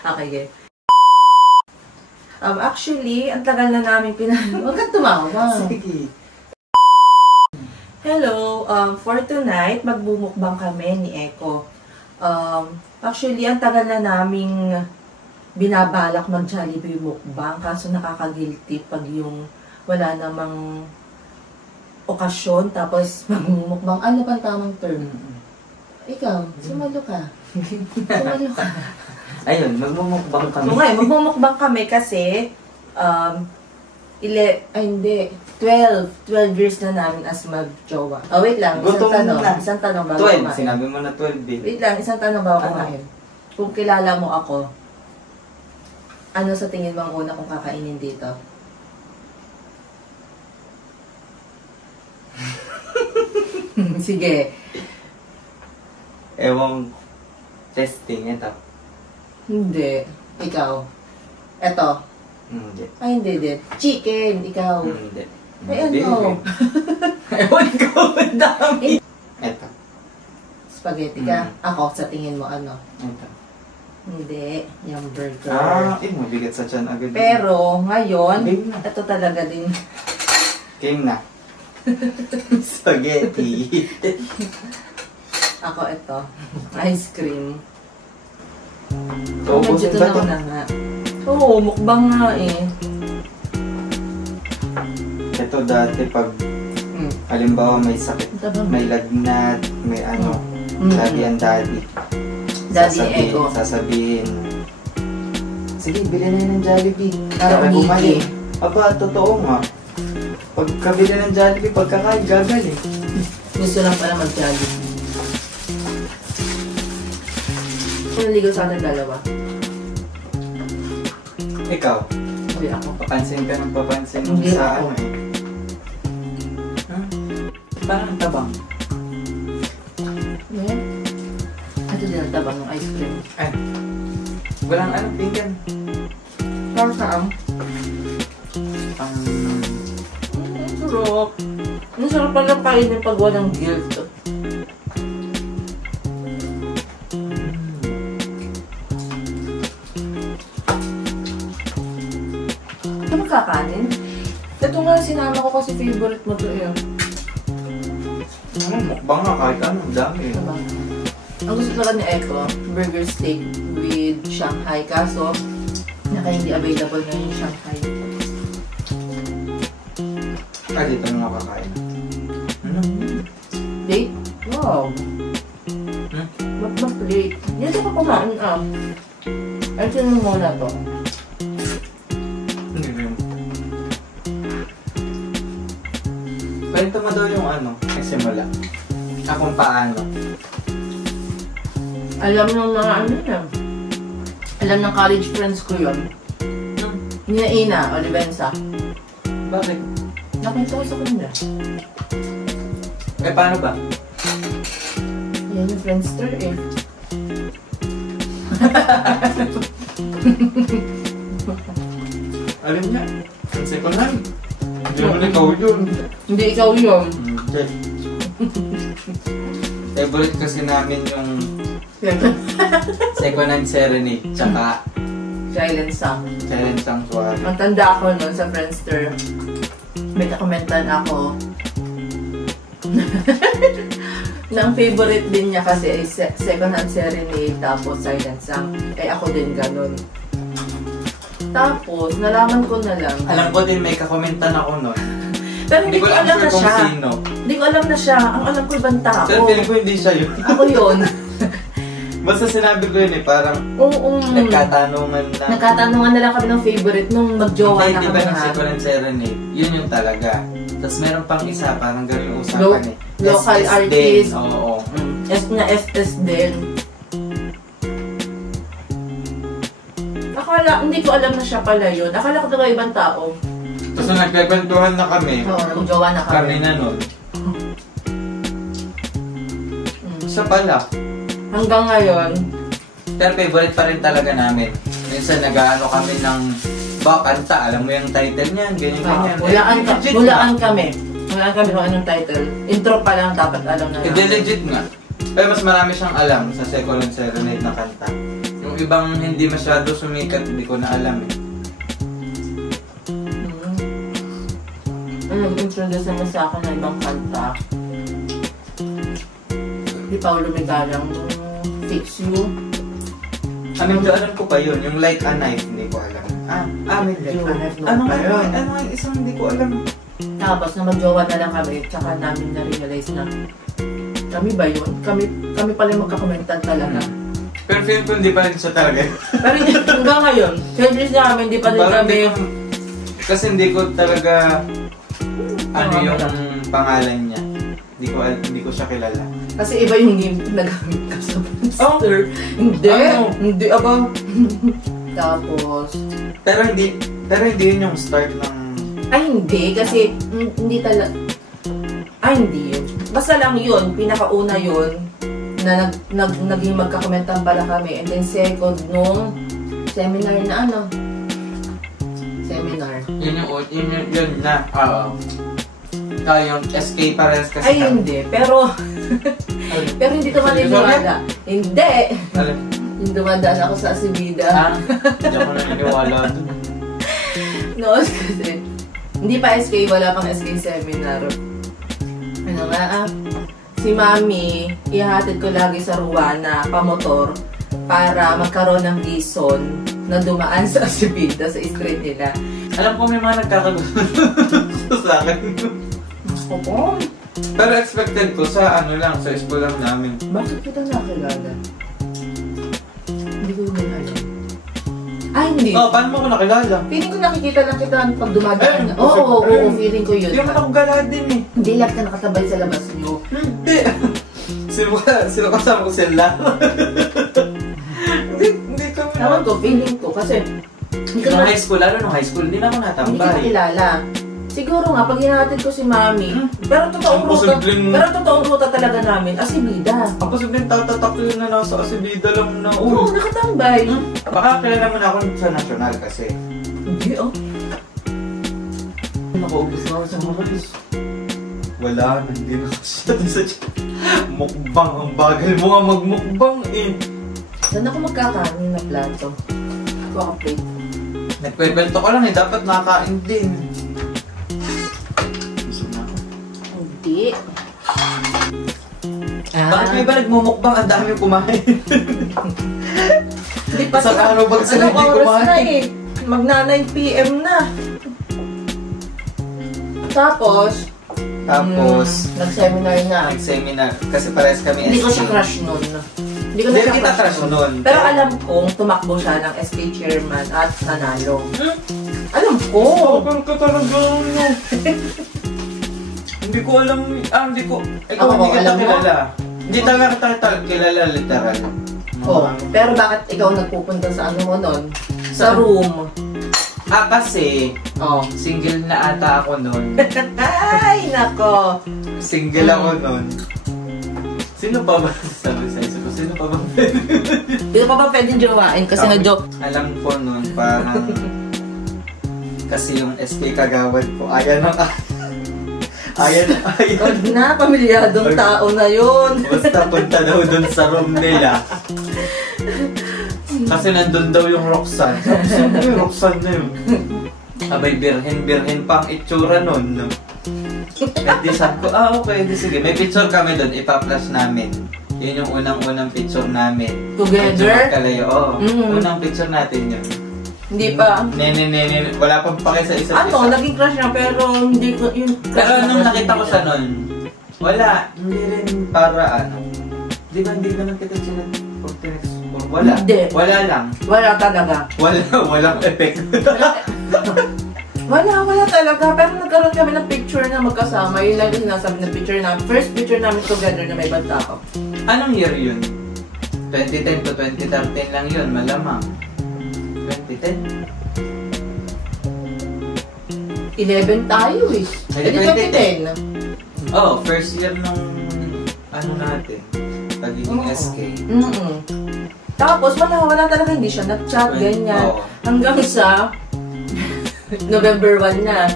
Okay, game. Actually, ang tagal na namin huwag kang tumawa. Sige. Hello, for tonight, magbumukbang kami ni Echo. Actually, ang tagal na naming binabalak mag-Jollibee mukbang, kaso nakaka-guilty pag yung wala namang okasyon, tapos magmumukbang. Ano bang tamang term? Ikaw, sumalo ka. Sumalo ka. Ayun, magmumukbang kami. So ngayon, magmumukbang kami kasi, hindi, 12 years na namin as mag-jowa. Oh, wait lang, isang tanong bago 12, kumain. sinabi mo na 12 eh. Wait lang, isang tanong bago kumain. Kung kilala mo ako, ano sa tingin mo ang una kong kakainin dito? Sige. Ewang testing, ito. Hindi. Ikaw. Eto. Hindi. Ay, hindi din. Chicken. Ikaw. Hindi. Ay, ano? Ewan ko, ang dami. Ito. Spaghetti ka? Ako, sa tingin mo, ano? Ito. Hindi. Yung burger. Mabigat sa tiyan agad. Pero, ngayon, ito talaga din. Game na. Spaghetti. Ako, ito. Ice cream. Ubusin ba ito? Oo, mukbang nga eh. Ito dati pag halimbawa may sakit, may lagnat, may ano, lagi ang daddy. Sasabihin, sige, bilhin na yun ng Jollibee. Para bumalik. Aba, totoo nga. Pagkabili ng Jollibee, pagkakain, gagaling. Gusto lang pala mag-Jollibee. Naligaw sa ating dalawa. Ikaw? Hindi ako. Papansin ka ng papansin Hindi sa ako. ano eh. Huh? Parang tabang. Ano yan? Ito din ang tabang ng ice cream. Ay. Walang ano, pinggan. Parang saan? Surok. Ang sarap palang kainin pag walang guilt. Ano kakanin? Ito nga, sinama ko kasi favorite mo to eh. Mukbang nga kahit ano, dami. Diba? Ang gusto talaga ni Echo, burger steak with Shanghai. Kaso, hindi available ngayon yung Shanghai. Dito na nakakain. Ano? Plate? Wow! Ba't ba plate? Dito ka kumain Ito na muna to. Kwento mo daw yung ano, nagsimula. Kung paano. Alam ng mga ano yan. Alam ng college friends ko yun. Ni Ina, Olivenza. Bakit? Nakita ko sa kanila. Eh, paano ba? Yan yung Friendster eh. Alam niya. Ang second hand. Hindi mo ikaw yun. Hindi ikaw yun. Favorite kasi namin yung second hand serenade. Tsaka Silent Song. Silent Sanctuary. Ang tanda ako nun sa Friendster. May nakomentan ako. Nang favorite din niya kasi ay second hand serenade tapos Silent Song. Kaya ako din ganun. Tapos, nalaman ko na lang. Alam ko din may kakomentan ako nun. Pero hindi ko alam na siya. Sino. Hindi ko alam na siya. Ang alam ko ibang tao. Pero feeling ko hindi siya yun. Ako yun. Basta sinabi ko yun parang Oo. nagkatanungan na. Nagkatanungan na lang kami ng favorite nung magjowa na Hindi kami ba ha. nagsimulan serenade? Yun yung talaga. Tapos meron pang isa, parang gano'n yung Lo- usapan local SS artist. Din. Oo. S na SS din. Akala, hindi ko alam na siya pala yun. Akala ko talaga ibang tao. Tapos nung nagkakwentuhan na kami, Oo, magjowa na kami kami. na nun. Siya pala. Hanggang ngayon, Pero favorite pa rin talaga namin. Minsan nag-ano kami ng kanta, alam mo yung title niyan, ganyan-ganyan. hulaan kami. Hulaan kami kung anong title. Intro pa lang dapat alam na Hindi legit nga. Pero mas marami siyang alam sa Second and Serenade na kanta. Yung ibang hindi masyado sumikat, hindi ko na alam eh. Nag-introduce naman sa akin ng ibang kanta. Di Paolo Megalang, Fix You. Alam ko pa yun, yung Like a Knife, hindi ko alam. May Like a Knife Ano naman pa yun? yun? Ano yung isang hindi ko alam? Tapos na magjowa na lang kami, tsaka namin na-realize na kami ba yun? Kami pala yung magkakomentan talaga. Pero feeling ko hindi pa rin siya talaga. Pero hanggang ngayon, favorite na kami, hindi pa rin Parang kami. kasi hindi ko talaga ano yung pangalan niya. Hindi ko siya kilala. Kasi iba yung name na nagamit ka sa poster. Hindi. Ano? Hindi ako. Tapos, Pero hindi yun yung start ng... ay hindi. Kasi hindi talaga. Ay hindi yun. Basta lang yun. Pinakauna yun. Na naging magkakomentan pala kami. And then second nung seminar na ano. Seminar. Yun na. Yung SK Pares kasi... Ay hindi. Pero hindi ko maniniwala. Hindi. Yung dumadaan ako sa Asibida. Hindi ako naniniwala dun. No, kasi hindi pa SK, wala pang SK seminar. Ano nga, si Mami, ihahatid ko lagi sa Ruana, pamotor, para magkaroon ng reason na dumaan sa Asibida, sa street nila. Alam ko may mga nagkakagusto sa akin. Oo. Pero expected ko sa ano lang, sa school lang namin. Bakit kita nakilala? Hindi ko din alam. Ay, hindi. Paano mo ko nakilala? Feeling ko nakikita lang kita pag dumadaan. Eh, Oo, eh, feeling ko yun. Hindi naman ako gala din eh. Hindi lang ka nakatabay sa labas niyo. Hindi. Sino kasama ko sila? Hindi kami. Tawag ko, feeling ko, kasi hindi ko Nung na, high school, nung high school, hindi na ako hindi ko natambay. nakilala. Siguro nga, pag hinahatid ko si Mami, pero totoong ruta talaga namin, Asibida. Ang posibleng tatatak yun na nasa Asibida lang na Oo, nakatambay. Baka kilala mo na ako sa national kasi. Hindi, oh. Nakaubos na ako sa maris. Wala, hindi na kasi sa mukbang. Ang bagal mo nga magmukbang eh. Saan ako magkakanin na plato? Kuha ka plate. Nagkwento ko lang eh, dapat nakakain din. Gusto na ako. Hindi. Bakit may ba nagmumukbang? Ang dami kumain. Hindi pa Sa araw ba kasi hindi oras kumain? na eh. Magna 9 PM na. Tapos, nag-seminar na. Nag-seminar. Kasi parehas kami Hindi ko SK. siya crush nun. Hindi ko na Hindi siya kita crush nun. Pero alam kong tumakbo siya ng SK chairman at nanalo. Alam ko. Bakal ka talaga ano? Hindi ko alam. Hindi ko. Ikaw Ako, hindi kita alam mo? kilala. Hindi talaga kita kilala literal. Oh, pero bakit ikaw nagpupunta sa ano mo nun? Sa room. Kasi Oh. single na ata ako nun. Ay, nako. Single ako nun. Sino pa ba? Sabi sa isip ko, sino pa ba? Hindi ko pa ba pwedeng jowain kasi na-joke. Alam ko nun, parang kasi yung SK kagawad ko, ayan. Huwag na, pamilyadong tao na yun. Basta punta daw dun sa room nila. Kasi nandun daw yung Roxanne. Sabi, sino yung Roxanne na yun? Abay, birhen pang itsura nun. Eh di sabi ko, okay, di sige. May picture kami dun, ipa-flash namin. Yun yung unang-unang picture namin. Together? Kalayo, oo. Mm. Unang picture natin yun. Hindi pa. Nene, wala pang pake sa isa't isa. Naging crush na pero hindi ko yun. Pero nung nakita ko siya nun, wala, hindi rin para ano. Di ba hindi ko nang kita siya? Or tinext? Or wala? Hindi. Wala lang. Wala talaga. Walang effect. Wala talaga. Pero nagkaroon kami ng picture na magkasama. Yun lang yung sinasabi ng picture na. First picture namin together na may ibang tao. Anong year yun? 2010 to 2013 lang yun, malamang. 2010? 11 tayo eh. Hindi, 2010. Oh, first year nung ano natin, pagiging SK. Tapos wala talaga, hindi siya nag-chat, ganyan. Hanggang sa November 1 na.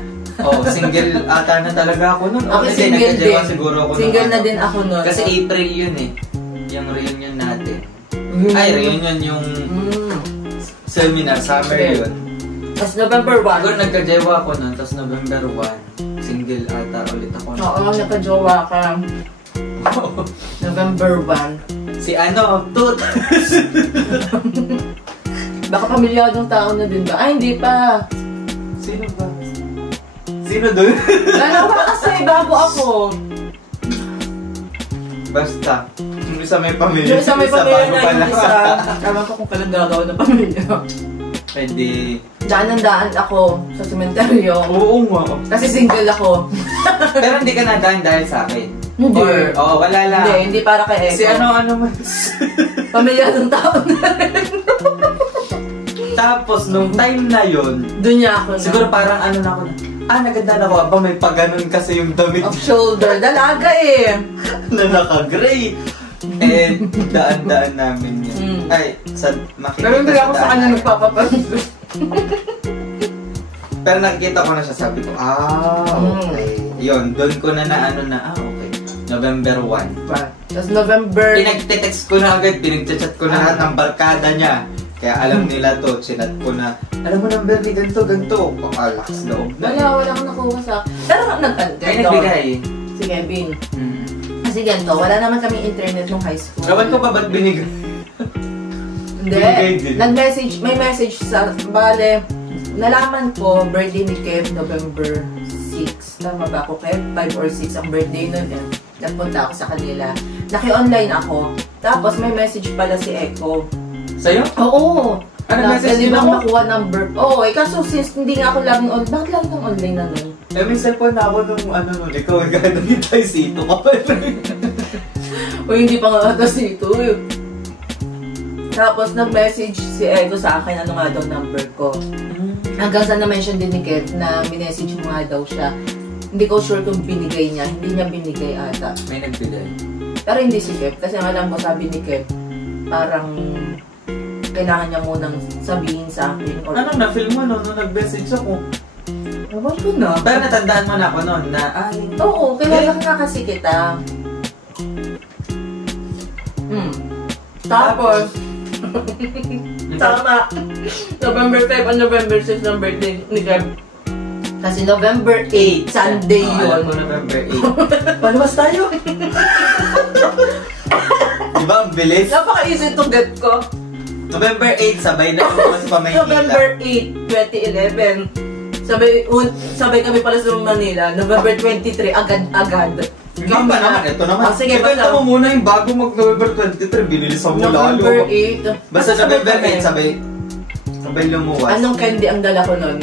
Single ata na talaga ako nun. Okay, single din. Siguro ako single na din ako nun. Kasi April yun eh. Yung reunion natin. Ay, reunion yung seminar, summer yun. Tapos November 1. Siguro nagka-jewa ako nun, tapos November 1, single ata ulit ako. Oo, nagka-jowa ka. November 1. Si ano, Tut! Baka pamilyadong tao na din ba? Ay, hindi pa. Sino ba? Sino dun? Dalawa kasi, bago ako. Basta. Yung isa may pamilya. Yung isa may pamilya bago na yung isa. Tama ko kung palang gagawa ng pamilya. Pwede. Daan ako sa sementeryo. Oo nga. Kasi single ako. Pero hindi ka nadaan dahil sa akin. Hindi. Oo, wala lang. Hindi para kay Eko. Si ano mas. Pamilyadong tao na rin. Tapos, nung time na yun, doon niya ako na. siguro parang ano na ako na, naganda na ako, aba may paganon kasi yung damit. Off shoulder, dalaga eh. Na naka-gray. Daan-daan namin yun. Ay, makikita pero hindi ako sa kanya nagpapapansin. Pero nakikita ko na siya, sabi ko, okay. Yun, doon ko na okay. November 1. Tapos November... Pinag-text ko na agad, pinag-chat ko na lahat ng barkada niya. Kaya alam nila to, sinat ko na, alam mo number ni ganito. Lakas loob na. Wala akong nakuha sa... Pero ay, nagbigay. Si Kevin. Kasi ganito, wala naman kami internet nung high school. Ewan ko pa ba't binigay? Hindi. Nag-message, may message sa... Bale, nalaman ko, birthday ni Kev, November 6. Tama ba ako, Kev? 5 or 6 ang birthday nun eh. Nagpunta ako sa kanila. Naki-online ako. Tapos may message pala si Eko. Sa'yo? Oo. Ano message din din ako? ako? Nakuha number. Oo, kaso since hindi nga ako laging online. Bakit lagi kang online na nun? May cellphone na ako nung ikaw ay gano'n yung tayo sito ka pa. O hindi pa nga ata sito. Tapos nag-message si Ego sa akin, ano nga daw number ko. Hanggang sa na-mention din ni Kev na minessage mo nga daw siya. Hindi ko sure kung binigay niya. Hindi niya binigay ata. May nagbigay. Pero hindi si Kev. Kasi alam ko sabi ni Kev, parang kailangan niya munang sabihin sa akin. Or... Anong na-feel mo nung nag-message ako? Ewan ko na. Pero natandaan mo na ako noon na, oo, kilala ka nga kasi kita. Tapos, tama. November 5 and November 6 ng birthday ni Kev. Kasi November 8, Sunday yun. Alam ko November 8. Palabas tayo! Diba ang bilis? Napaka-easy to get ko. November 8, sabay na lumabas pa Maynila. November 8, 2011. Sabay kami pala sa Manila. November 23, agad-agad. Hindi pa naman, ito naman. Sige, basta mo muna yung bago mag-November 23, binilisan mo lalo. November 8. Basta November 8, sabay lumuwas. Anong candy ang dala ko nun?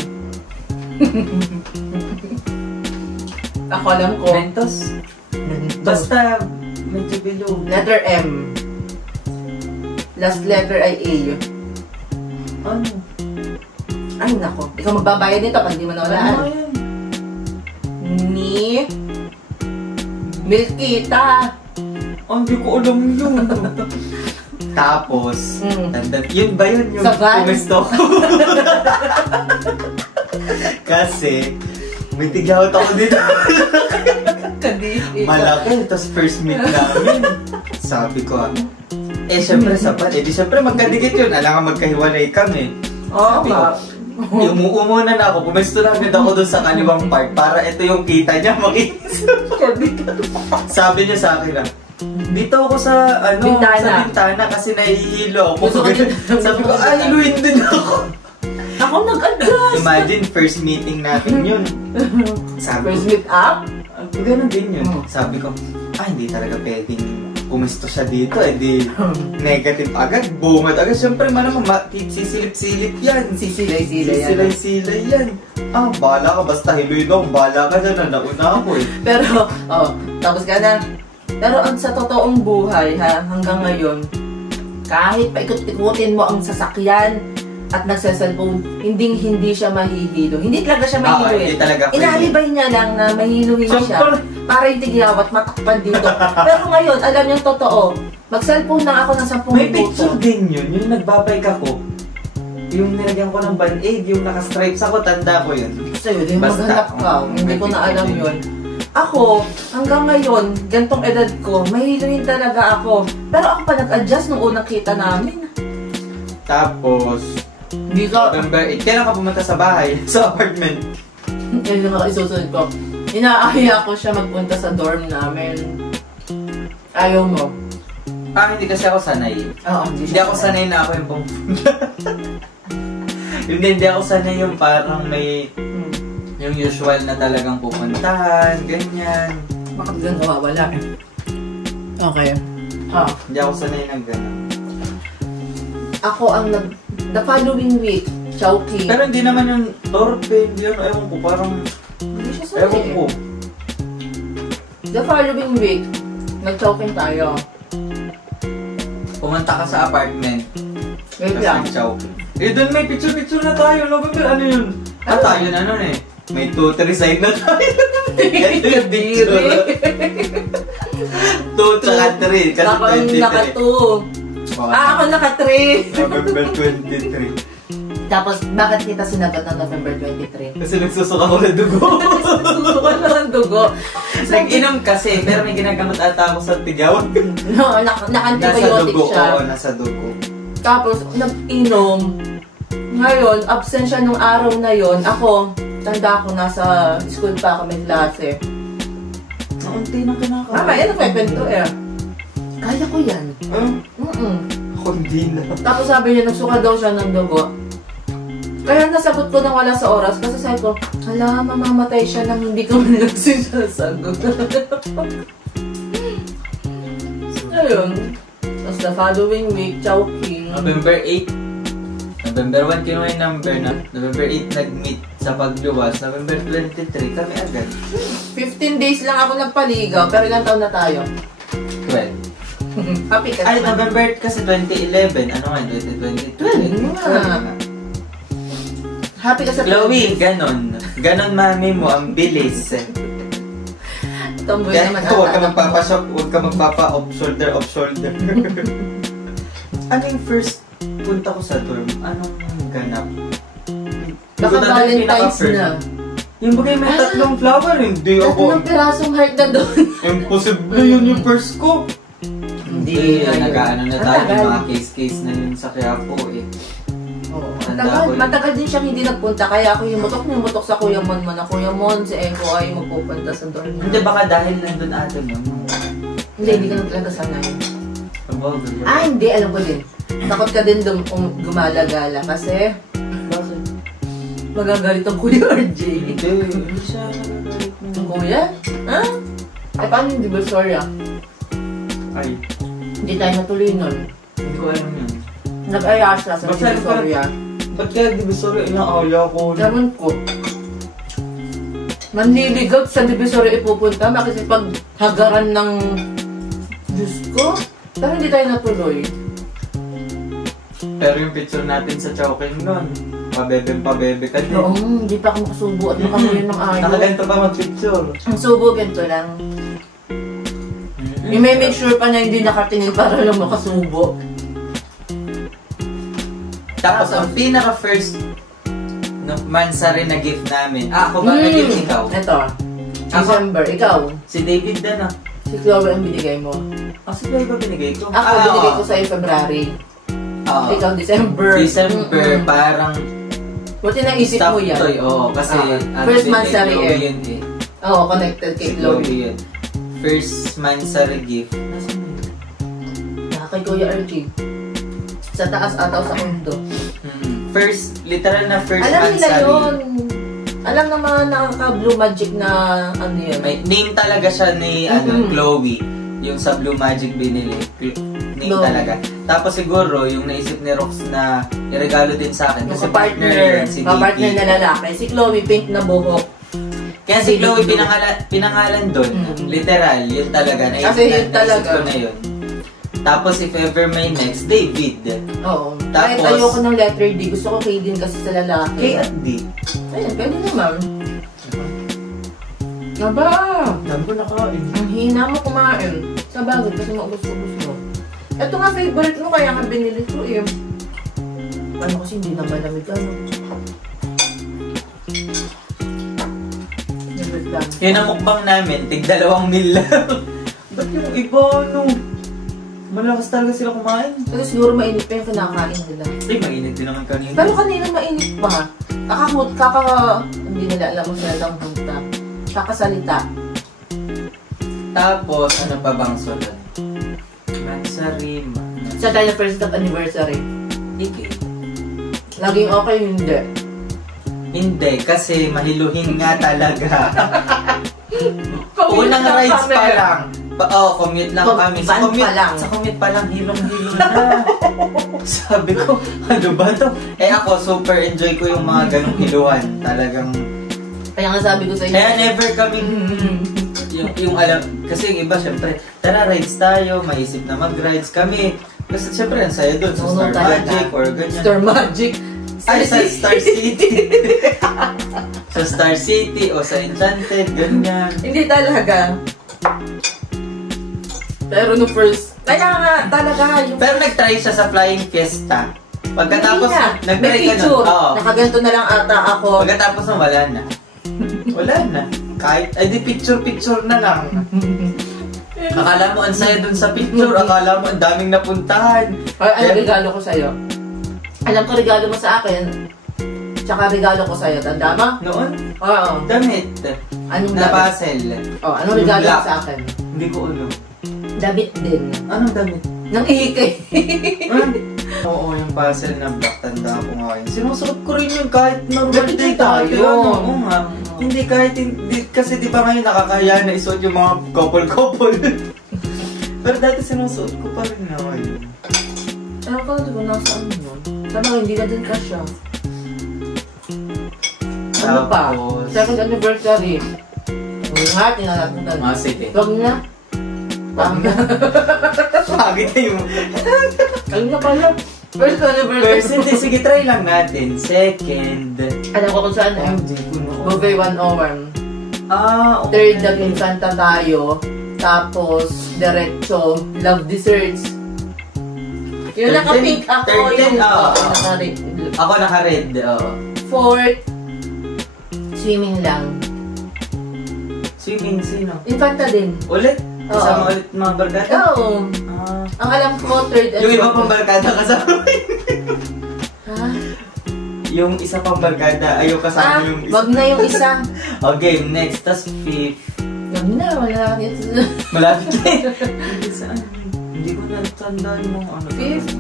Ako alam ko. Mentos. Basta medyo below. Letter M. Last letter ay A. Ano? Ay nako. Ikaw magbabayad nito pag di mo nawalaan. Ni Milkita. Hindi ko alam yun. Tapos, yun ba yun yung pumesto ko? Kasi, may tigyawat ako dito. Malaki, tapos first meet namin. Sabi ko, syempre sapat. Di syempre magkadikit yun. Alam nga magkahiwalay kami. Sabi ko, umuuna na ako. Pumesto na agad ako dun sa kaniwang part para ito yung kita niya. Sabi niya sa akin dito ako sa bintana kasi nahihilo ako. Sabi ko, hiluin din ako. Ako nag-adjust. Imagine, first meeting natin yun. First meet up? Ganun din yun. Sabi ko, hindi talaga pwedeng pumisto siya dito, di negative agad, bungad agad. Siyempre, malamang sisilip-silip yan. Sisilay-silay yan. Bahala ka, basta hiloy daw, bahala ka dyan, nauna ako eh. Pero, tapos ka na. Pero sa totoong buhay, hanggang ngayon, kahit paikot-ikutin mo ang sasakyan at nagsa-cellphone, hindi siya mahihilo. Hindi talaga siya mahihilo Hindi talaga pwede. Inalibay niya lang na mahiluhin siya para yung tigyawat matakpan dito. Pero ngayon, alam niyang totoo, mag-cellphone lang ako ng 10 minuto. May picture din yun, yung nagbabike ako. Yung nilagyan ko ng band-aid, yung naka-stripes ako, tanda ko yun. Sa'yo, di maghanap ka. Hindi ko na alam yun. Ako, hanggang ngayon, gantong edad ko, mahiluhin talaga ako. Pero ako pa nag-adjust nung unang kita namin. Tapos, November 8, kailan ka pumunta sa bahay? Sa apartment? Yan yung mga isusunod ko. Inaaya ko siya magpunta sa dorm namin. Ayaw mo. Hindi kasi ako sanay. Oo, hindi ako sanay na ako yung pumunta. Hindi ako sanay yung parang may yung usual na talagang pupuntahan, ganyan. Bakit ganun nawawala eh? Okay. Hindi ako sanay ng gano'n. Ako ang the following week, Chowking. Pero hindi naman yung torpe, hindi yun, ewan ko, parang, hindi siya sanay ewan ko. The following week, nag-Chowking tayo. Pumunta ka sa apartment. Wait lang. Doon may picture-picture na tayo, November, ano yun? Tayo na nun eh. May 2-3 side na tayo. Ito yung picture. 2 tsaka 3, kasi Ako 23. naka-2. Ako naka-3. November 23. Tapos, bakit kita sinagot ng November 23? Kasi nagsusuka ko ng dugo. Nagsusuka na ng dugo. Nag-inom kasi, pero may ginagamot ata ako sa tigawan. No, naka-antibiotic siya. Oo, nasa dugo. Tapos, nag-inom. Ngayon, absent siya nung araw na yon. Ako, tanda ko, nasa school pa ako, may klase. Naunti na kinakain. Mama, yan ang kwento eh. Kaya ko yan. Ako hindi na. Tapos sabi niya, nagsuka daw siya ng dugo. Kaya nasagot ko nang wala sa oras kasi sabi ko, hala, mamamatay siya nang hindi ko man nagsisasagot. Ayun. Tapos the following week, Chowking. November 8. November 1, kinuha yung number na. November 8, nag-meet sa pagluwas. November 23, kami agad. 15 days lang ako nagpaligaw, pero ilang taon na tayo? 12. Happy ka Ay, naman. November kasi 2011. Ano nga, 2020? 12. Happy ka sa Chloe, ganon. Ganon mami mo, ang bilis. Tomboy Kaya naman huwag ka magpapasok, huwag ka magpapa-off shoulder. Ano yung first punta ko sa dorm? Anong ganap? Baka Valentine's na. Yung bagay may tatlong flower, hindi ako. Tatlong pirasong heart na doon. Imposible yun yung first ko. Hindi, nag-ano na tayo, yung mga case-case na yun sa Quiapo eh. Matagal din siyang hindi nagpunta, kaya ako yung mutok sa Kuya Mon mo na Kuya Mon, si Eko ay magpupunta sa dorm. Hindi, baka dahil nandun ate mo. Hindi ka na talaga sanay. Hindi, alam ko din. Takot ka din gumala-gala kasi magagalit ang Kuya RJ. Hindi siya nagagalit mo. Ang Kuya? Ha? Ay, paano yung Divisoria? Ay. Hindi tayo natuloy nun. Hindi ko alam yun. Nag-aya siya sa Divisoria. Ba't kaya Divisoria? Inaaya ko. Ewan ko. Manliligaw sa Divisoria ipupunta, makikipaghagaran ng Diyos ko. Pero hindi tayo natuloy. Pero yung picture natin sa Chowking nun, pabebe ka din. Oo, hindi pa ako makasubo at makamuyo ng ayaw. Nakaganto pa mag-picture. Ang subo, ganito lang. Yung may make sure pa na hindi nakatingin para lang makasubo. Tapos, ang pinaka-first mansari na gift namin. Ako ba nag-gift ikaw? Ito. December. Ikaw. Si David na. Si Chloe ang binigay mo. Si Chloe ba binigay ko? Ako, binigay ko sa'yo February. Ikaw, December. Parang buti na isip mo yan. Toy, kasi first mansari yun eh. Oo, connected kay Chloe. First mansari gift. Nasaan mo yun? Kay Kuya RJ. Sa taas ataw sa kundo. First, literal na first alam mansari. Alam nila yun. Alam ng mga nakaka-blue magic na ano yun. May name talaga siya ni Chloe. Yung sa Blue Magic binili. Name talaga. Tapos siguro, yung naisip ni Rox na iregalo din sa akin. Kasi partner yun, si partner na lalaki. Si Chloe, pink na buhok. Kaya si Chloe, pinangalan doon. Literal, yun talaga. Kasi yun talaga. Ko na yun. Tapos if ever may next, David. Oo. Tapos, kahit ayoko ng letter D, gusto ko K din kasi sa lalaki. K at D. Ayun, pwede naman. Aba! Dami ko nakain. Ang hina mo kumain. Sa bagay kasi maubos-ubos mo. Ito nga favorite mo kaya nga binili ko eh. Ano kasi hindi na malamig ano. Yun ang mukbang namin, tig 2 mil lang. Ba't yung iba ano? Malakas talaga sila kumain. Kasi siguro mainit pa yung kinakain nila. Ay, mainit din naman kanina. Pero kanina mainit pa. Hindi nila alam mo sila lang punta. Kakasalita. Tapos, ano pa bang sunod? Mansari. Sa tayo first of anniversary. Hindi. Laging okay, hindi. Hindi, kasi mahiluhin nga talaga. Unang rides pa lang. Commute lang kami. Sa commute pa lang, hilong-hilong na. Sabi ko, ano ba to? Ako, super enjoy ko yung mga ganong hiluhan. Talagang... Kaya nga sabi ko sa inyo. Kaya never kaming... yung alam... Kasi yung iba, syempre, tara, rides tayo, maisip na mag-rides kami. Kasi syempre, ang saya doon sa Star Magic or ganyan. Star Magic? Ay, sa Star City. Sa Star City o sa Enchanted, ganyan. Hindi talaga. Pero no first, kaya nga talaga yung... Pero nag-try siya sa Flying Fiesta. Pagkatapos, nag-try ka nun. Nakaganto na lang ata ako. Pagkatapos na wala na. Wala na. Kahit, ay di picture-picture na lang. Akala mo ang saya dun sa picture, akala mo ang daming napuntahan. Ay, regalo ko sa'yo. Alam ko regalo mo sa akin. Tsaka regalo ko sa'yo. Tanda mo? Noon? Oo. Damit. Anong na puzzle. Oh, anong regalo mo sa akin? Hindi ko alam. Damit din. Anong damit? Nang ihikay. Oo, yung puzzle na black. Tanda ko nga yun. Sinusuot ko rin yun kahit na-birthday tayo. Oo nga. Hindi kahit hindi. Kasi di ba ngayon nakakaya na isuot yung mga couple-couple. Pero dati sinusuot ko pa rin na ngayon. Ano ka na diba nasaan yun? Tama, hindi na din kasya. Ano pa? Second anniversary. Huwag nga, tinalapuntan. Sige. Huwag na. Pagit na yung... Ano na pala? First anniversary. First, hindi. Sige, try lang natin. Second. Alam ko kung saan eh. Buffet 101. Okay. Third, nag-infanta tayo. Tapos, diretso, love desserts. Yung naka-pink ako. Third, naka-red. Ako naka-red, oo. Fourth, swimming lang. Swimming, sino? Infanta din. Ulit? Kasama ulit mga barkada? Oo. Ang alam ko, third and yung iba pang barkada kasama. Ha? Yung isa pang barkada, ayaw kasama yung isa. Wag na yung isa. Okay, next, tas fifth. Wag na, malapit. Malapit hindi saan? Hindi ko natandaan mo ano. Fifth?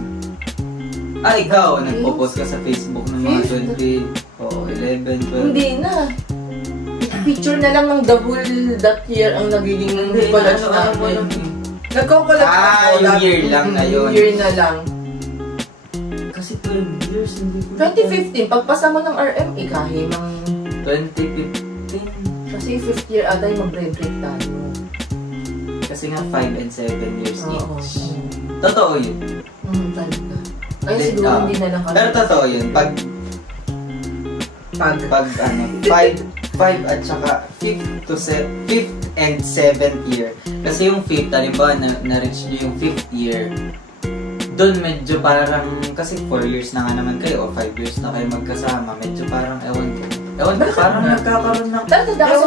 Ikaw, nagpo-post ka sa Facebook ng mga 20, 11, 12. Hindi na. Picture na lang ng the whole that year ang nagiging collage natin. Nagko-collage ako. Yung year lang na yun. Year na lang. Kasi 12 years, hindi ko 2015, pagpasa mo ng RME kahit ng... 2015. Kasi 5th year ata yung mag-break tayo. Kasi nga 5 and 7 years each. Totoo yun. Talaga. Kaya siguro hindi na lang kami. Pero totoo yun. Pag 5 at saka 5th and 7th year. Kasi yung 5th, halimbawa na-reach nyo yung 5th year, doon medyo parang, kasi 4 years na nga naman kayo, o 5 years na kayo magkasama, medyo parang, ewan ko, parang nagkakaroon ng... Tanda kasi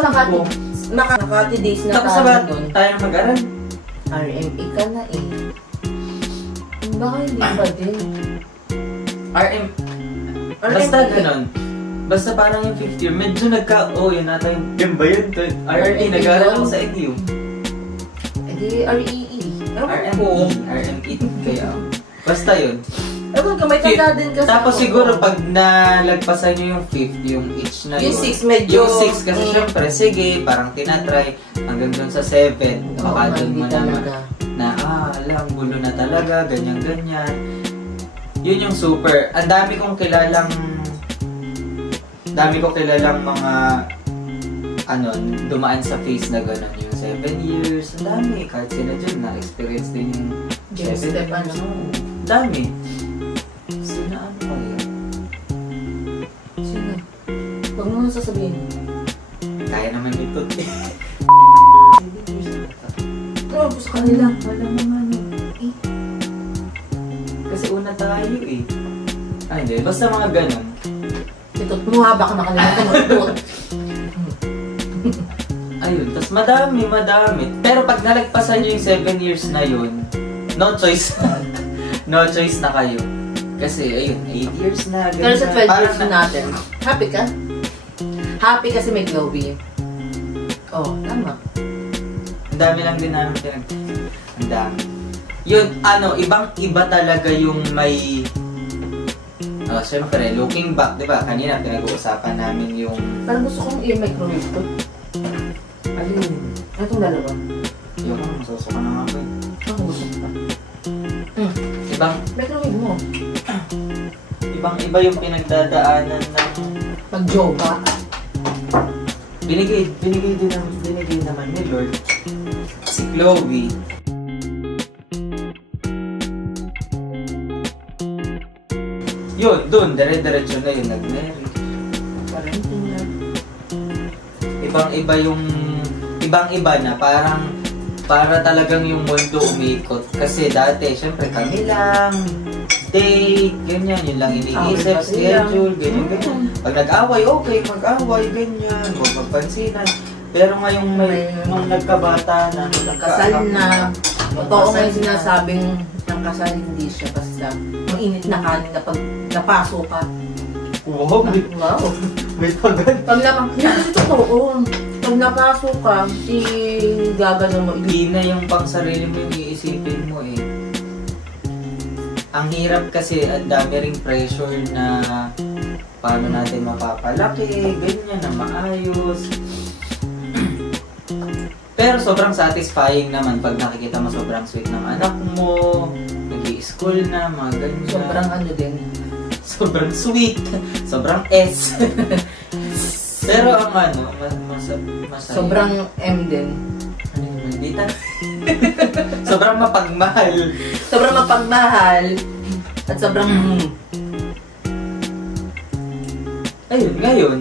Makati days na tayo doon. Tayo mag-aral? RME ka na eh. Baka hindi ba din? Basta ganun. Basta parang yung 5th year, medyo yun ata yung... Yan ba yun? RME, nag-aaral ako sa NU. Eh di REE. RME. Kaya, basta yun. Ewan ka, may tanda din kasi Tapos ako. siguro pag nalagpasan nyo yung 5th, yung each na Yung yun. 6 medyo... Yung 6 kasi syempre, sige, parang tinatry hanggang dun sa 7. Baka dun mo naman na, alam, gulo na talaga, ganyan-ganyan. Yun yung super. Ang dami kong kilalang mga dumaan sa phase na gano'n. Yung 7 years, ang dami. Kahit sila dyan, na-experience din yung 7 years. Dami. Sino ano kaya? Sino? Huwag mo sasabihin. Kaya naman ito. Pero sa kanila. Wala naman eh. Kasi una tayo eh. Hindi. Basta mga ganun. Ito, baka nakalimutan mo. Ayun. Tapos madami. Pero pag nalagpasan nyo yung 7 years na yun, no choice. No choice na kayo. Kasi, ayun, 8 years na. Pero sa 12 years natin, happy ka? Happy kasi may Chloe. Oh, tama. Ang dami lang din namin ang dami. Yun, ibang-iba talaga yung may... Siyempre, looking back, di ba? Kanina, pinag-uusapan namin yung... Parang gusto kong i-microwave to. Alin? Itong dalawa. Yung masusuka na nga ko eh. Ako gusto ko pa. Microwave mo. Ibang-iba yung pinagdadaanan ng... Pag-joga. Binigay naman ni Lord si Chloe. Yun, dun, dire-diretso na yun, nag-marry. Parenting na. Ibang-iba na, para talagang yung mundo umikot. Kasi dati, syempre kami lang, date, ganyan, yun lang iniisip, schedule, ganyan. Pag nag-away, okay, mag-away, ganyan, huwag magpansinan. Pero ngayong nung nagkabata na, Kasal na. Totoo nga yung sinasabing ng kasal hindi siya basta mainit na kanin na pag napaso ka. Wow, may pagod. Pag totoo. Pag napaso ka, gagano mo. Hindi na yung pang sarili mo yung iisipin mo eh. Ang hirap kasi, ang dami ring pressure na paano natin mapapalaki, ganyan na maayos. Pero sobrang satisfying naman pag nakikita mo sobrang sweet ng anak mo, nag-i-school na, mga ganyan. Sobrang din. Sobrang sweet. Sobrang S. Pero ang masaya. Sobrang M din. Ano yung maldita? Sobrang mapagmahal. Sobrang mapagmahal. At sobrang... Ayun, ngayon,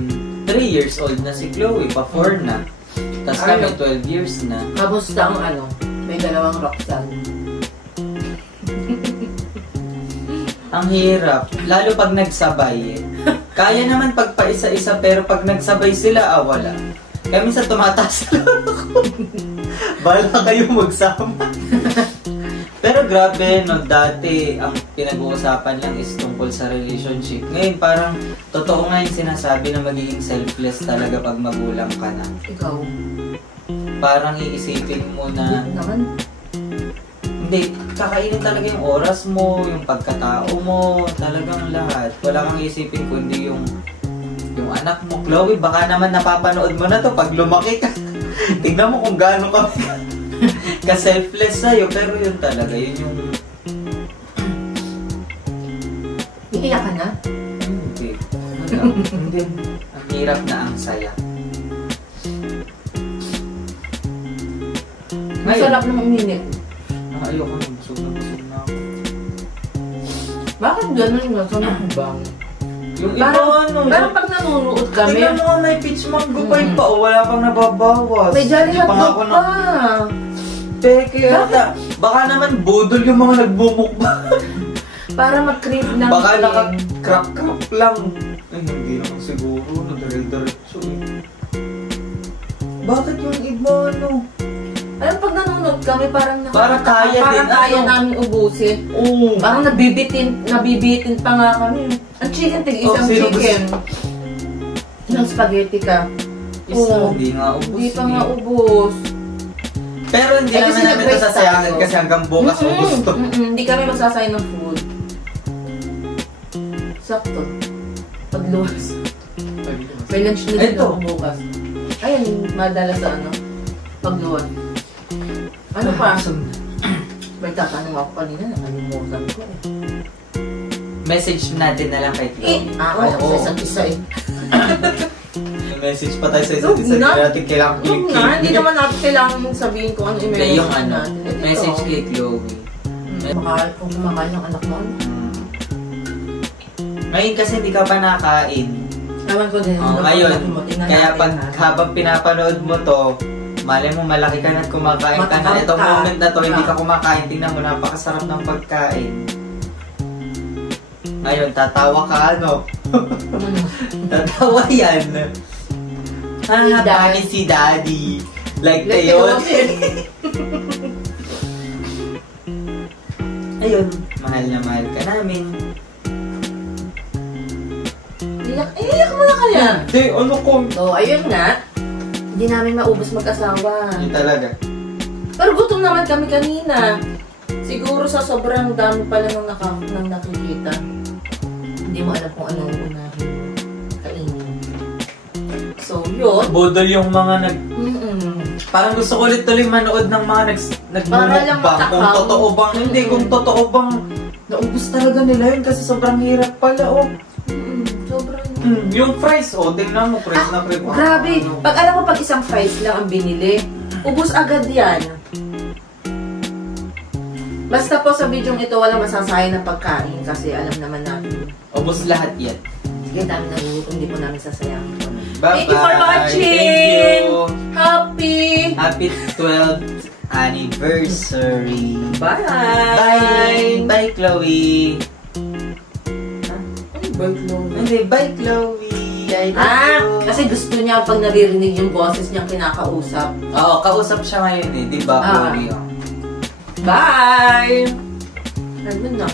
3 years old na si Chloe, pa 4 na. Tapos kami 12 years na. Kamusta ang may dalawang Roxanne. Ang hirap. Lalo pag nagsabay. Kaya naman pag paisa-isa, pero pag nagsabay sila, wala. Kaya minsan tumataas lang ako. Bahala kayo magsama. Pero grabe, no, dati ang pinag-uusapan lang is tungkol sa relationship. Ngayon parang totoo nga yung sinasabi na magiging selfless talaga pag magulang ka na. Ikaw? Parang iisipin mo na... naman. Hindi, kakainin talaga yung oras mo, yung pagkatao mo, talagang lahat. Wala kang isipin kundi yung anak mo. Chloe, baka naman napapanood mo na to pag lumaki ka. Tignan mo kung gaano ka ka-selfless sa'yo, pero yun talaga, yun yung... Iiyak ka na? Hindi. Hindi. Ang hirap na ang saya. Masarap ng uminit. Ayoko na, busog na ako. Bakit gano'n nga? Saan ako bang? Yung iba Parang pag nanonood kami... tingnan mo nga may peach mango pa o wala pang nababawas. May jolly hotdog pa. Peke ata. Baka naman budol yung mga nagbumukbang. Para mag-crave ng... Baka naka-crap-crap lang. Ay, hindi naman siguro. Nadare-diretso eh. Bakit yung iba Alam, pag nanonood kami, parang kaya namin ubusin. Oo. Parang nabibitin pa nga kami. Ang chicken, isang chicken. Ilang spaghetti ka. Isa, hindi nga ubos. Hindi pa nga ubos. Pero hindi naman namin ito sasayangan kasi hanggang bukas ubos to. Hindi kami magsasayang ng food. sakto. Pagluwas. May lunch na din Ito. ako bukas. Ayun, madala sa ano? Pagluwas. Ano pa? May tatanong ako kanina, nakalimutan ko eh. Message natin na lang kay Chloe. Akala ko sa isang isa eh. Message pa tayo sa isa't isa. Kaya natin kailangan Yung click. nga, hindi naman natin kailangan mong sabihin kung ano i-message Yung ano, natin. message kay Chloe. Kung kumakain ng anak mo. Ngayon kasi hindi ka pa nakain. Ewan ko din. Ngayon, kaya pag habang pinapanood mo to, malay mo malaki ka na at kumakain ka na. Itong moment na to, hindi ka kumakain. Tingnan mo, napakasarap ng pagkain. Ngayon, tatawa ka ano? Tatawa yan. Daddy si Daddy. Like tayo. Ayun, mahal na mahal ka namin. Iyak mo na kaya. Hindi, ano ko? So, ayun nga. Hindi namin maubos mag-asawa. Hindi talaga. Pero gutom naman kami kanina. Siguro sa sobrang dami pala nang nakikita. Hindi mo alam kung anong unahin kainin. So, yun. Bodol yung mga Mm-mm. Parang gusto ko ulit tuloy manood ng mga Para lang nagbumukbang. Kung matakaw. totoo bang, hindi, kung totoo bang naubos talaga nila yun kasi sobrang hirap pala, oh. Sobrang... Yung fries, oh, tingnan mo, fries na fries. Grabe. Pag alam mo, pag isang fries lang ang binili, ubos agad yan. Basta po sa video ito, walang masasayang ng pagkain kasi alam naman natin. Ubos lahat yan. Sige, dami na hindi po namin sasayang. Bye-bye. Thank you for watching! Thank you. Happy 12th anniversary. Bye! Bye! Bye, Chloe. Bye, Chloe. Hindi, bye, Chloe. I love you. Kasi gusto niya pag naririnig yung boses niyang kinakausap. Oo, kausap siya ngayon eh, di ba, Chloe? Bye! Ano na?